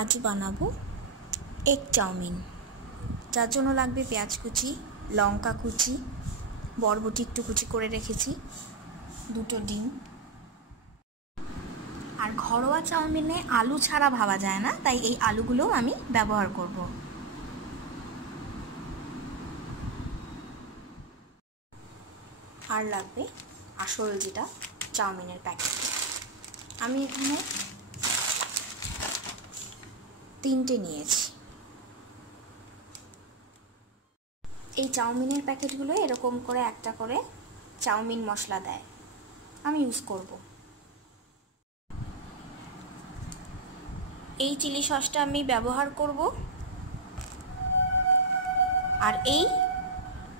আজ বানাবো egg chowmein. যার জন্য লাগবে পেঁয়াজ কুচি, লঙ্কা কুচি, বরবটি একটু কুচি করে রেখেছি, দুটো ডিম। আর ঘরোয়া চাউমিনে আলু ছাড়া ভাবা যায় না, তাই এই আলুগুলোও আমি ব্যবহার করব। আর লাগবে আসল যেটা চাউমিনের প্যাকেট। আমি এখানে 3টে নিয়েছি। এই চাউমিনের প্যাকেটগুলো এরকম করে একটা করে চাউমিন মশলা দেয়, আমি ইউজ করব। এই চিলি সসটা আমি ব্যবহার করব, আর এই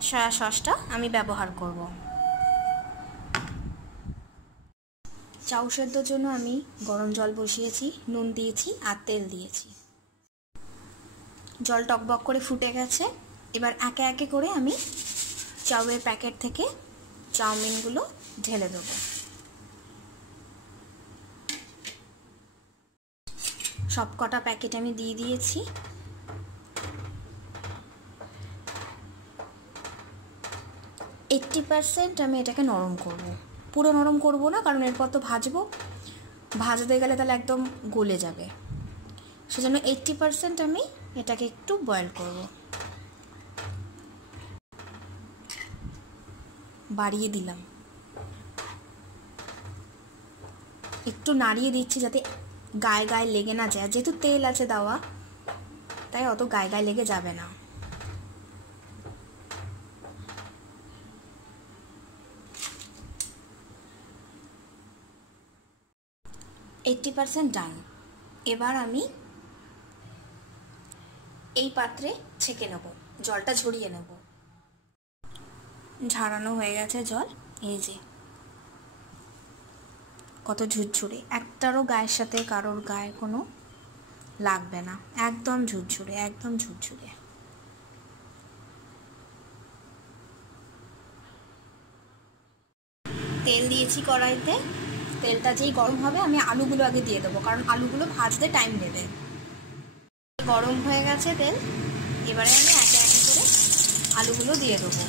সয়া সসটা আমি ব্যবহার করব। চাউ সেদ্ধর জন্য আমি গরম জল বসিয়েছি, নুন দিয়েছি আর তেল দিয়েছি। জল টকবক করে ফুটে গেছে। এবার একে একে করে আমি চাউয়ের প্যাকেট থেকে চাউমিনগুলো ঢেলে দেব। সব কটা প্যাকেট আমি দিয়ে দিয়েছি। %80 আমি এটাকে নরম করব, পুরো নরম করব না, কারণ এরপর তো ভাজতে গেলে তাহলে একদম গলে যাবে। সেজন্য 80% আমি এটাকে একটু বয়েল করব। বাড়িয়ে দিলাম, একটু নাড়িয়ে দিচ্ছি যাতে গায়ে গায়ে লেগে না যায়। যেহেতু তেল আছে দেওয়া, তাই অত গায়ে গায়ে লেগে যাবে না। %80 ডান। এবার আমি এই পাত্রে ছেঁকে নেব, জলটা ঝরিয়ে নেব। ঝাড়ানো হয়ে গেছে জল, এই যে কত ঝুরঝুরে, একটারও গায়ের সাথে কারোর গায়ে কোনো লাগবে না, একদম ঝুরঝুরে, একদম ঝুরঝুরে। তেল দিয়েছি কড়াইতে, তেলটা যেই গরম হবে আমি আলুগুলো আগে দিয়ে দেবো, কারণ আলুগুলো ভাজতে টাইম নেবে। গরম হয়ে গেছে তেল, এবারে আমি একে একে করে আলুগুলো দিয়ে দেবো।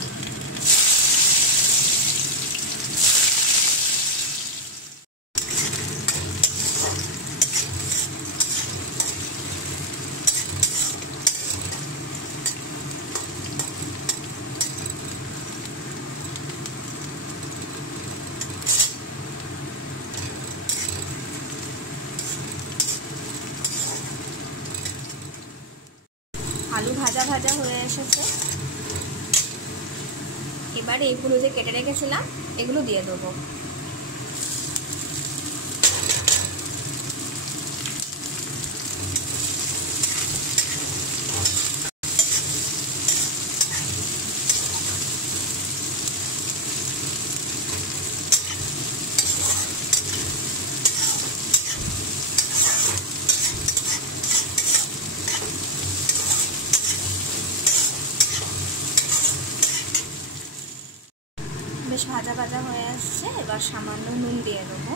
আলু ভাজা ভাজা হয়ে এসেছে। এবার এইগুলো যে কেটে রেখেছিলাম এগুলো দিয়ে দেবো। বেশ ভাজা ভাজা হয়ে আসছে। এবার সামান্য নুন দিয়ে দেবো।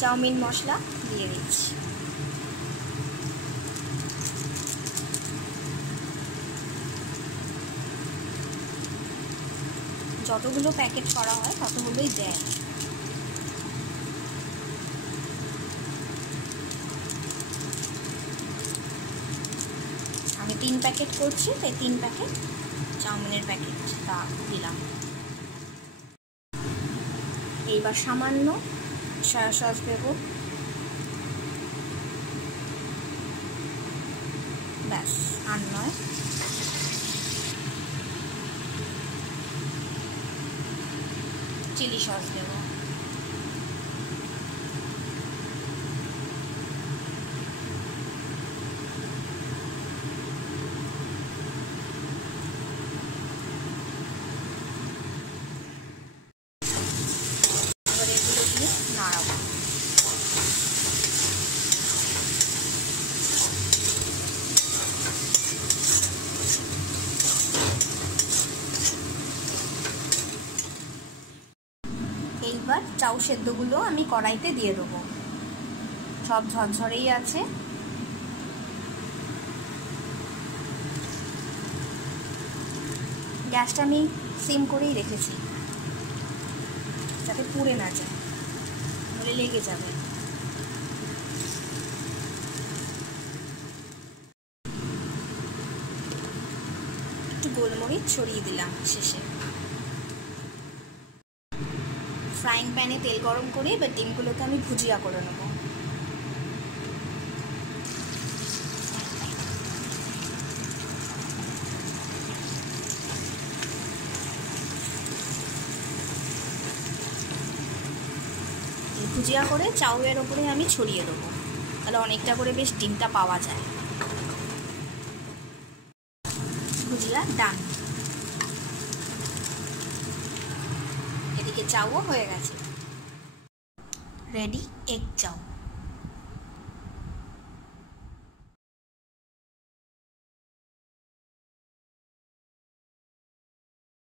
চাউমিন মশলা দিয়ে দিচ্ছি। যতগুলো প্যাকেট করা হয় ততগুলোই দেয়। আমি 3 প্যাকেট করছি, তাই 3 প্যাকেট চাউমিনের প্যাকেটটা দিলাম। এইবার সামান্য সয়া সস দেব, ব্যাস আর নয়। চিলি সস দেব। চাউ সেদ্ধগুলো আমি কড়াইতে দিয়ে দেবো। সব ঝরঝরেই আছে। গ্যাসটা আমি সিম করেই রেখেছি যাতে পুড়ে না যায়, তাহলে লেগে যাবে। একটু গোলমরিচ ছড়িয়ে দিলাম শেষে। ফ্রাইং প্যানে তেল গরম করে এবার ডিমগুলোকে আমি ভুজিয়া করে নেব। ভুজিয়া করে চাউয়ের ওপরে আমি ছড়িয়ে দেবো, তাহলে অনেকটা করে বেশ ডিমটা পাওয়া যায়। ভুজিয়া ডান। এদিকে চাউও হয়ে গেছে। রেডি এগ চাউ।